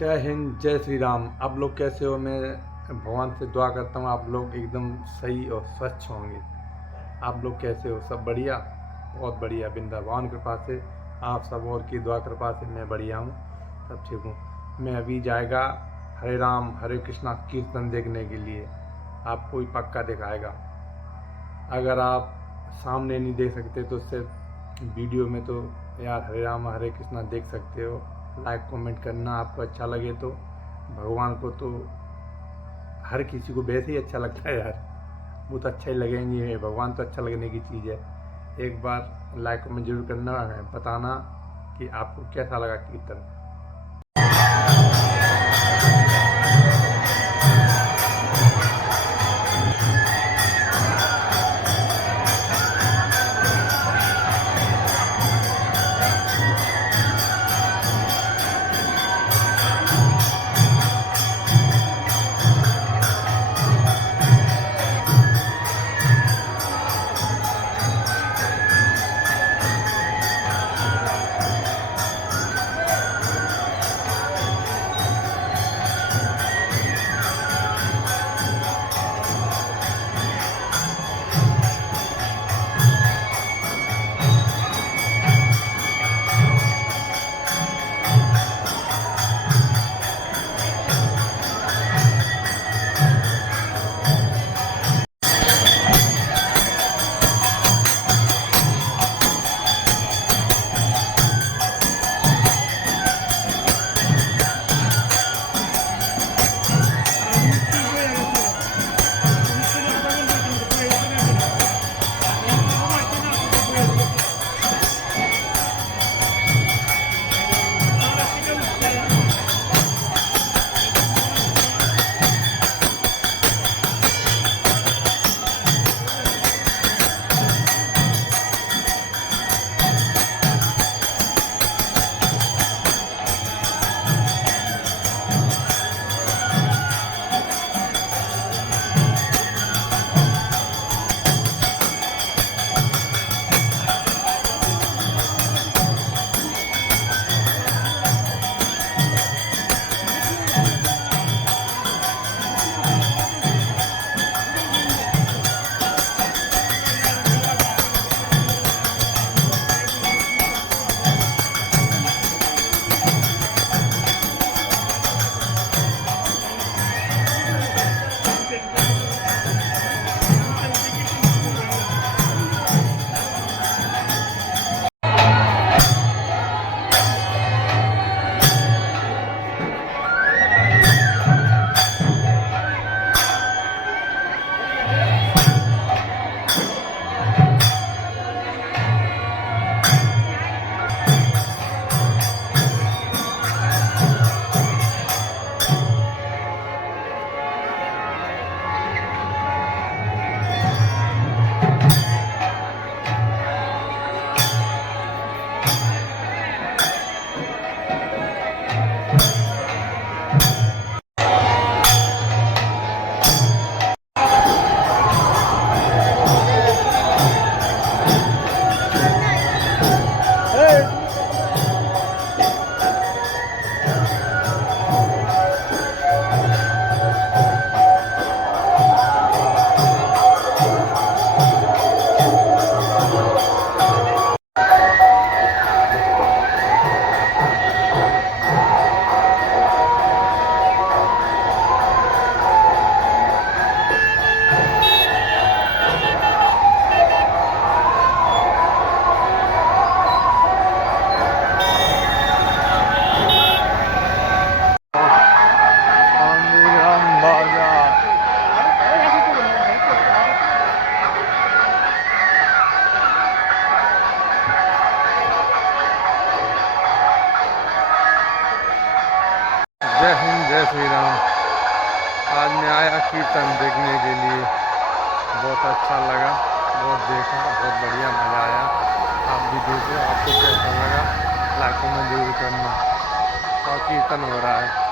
जय हिंद, जय श्री राम। आप लोग कैसे हो? मैं भगवान से दुआ करता हूँ आप लोग एकदम सही और स्वच्छ होंगे। आप लोग कैसे हो? सब बढ़िया? बहुत बढ़िया। बिंदा भगवान कृपा से आप सब और की दुआ कृपा से मैं बढ़िया हूँ, सब ठीक हूँ। मैं अभी जाएगा हरे राम हरे कृष्णा कीर्तन देखने के लिए, आपको ही पक्का दिखाएगा। अगर आप सामने नहीं देख सकते तो सिर्फ वीडियो में तो यार हरे राम हरे कृष्णा देख सकते हो। लाइक कमेंट करना, आपको अच्छा लगे तो। भगवान को तो हर किसी को वैसे ही अच्छा लगता है यार, वो तो अच्छा ही लगेंगे। भगवान तो अच्छा लगने की चीज़ है। एक बार लाइक कमेंट जरूर करना है, बताना कि आपको कैसा लगा कीर्तन। जय हिंद, जय श्री राम। आज मैं आया कीर्तन देखने के लिए, बहुत अच्छा लगा, बहुत देखा, बहुत बढ़िया मज़ा आया। आप भी देखो, आपको कैसा लगा लाइक में जरूर करना। और कीर्तन हो रहा है।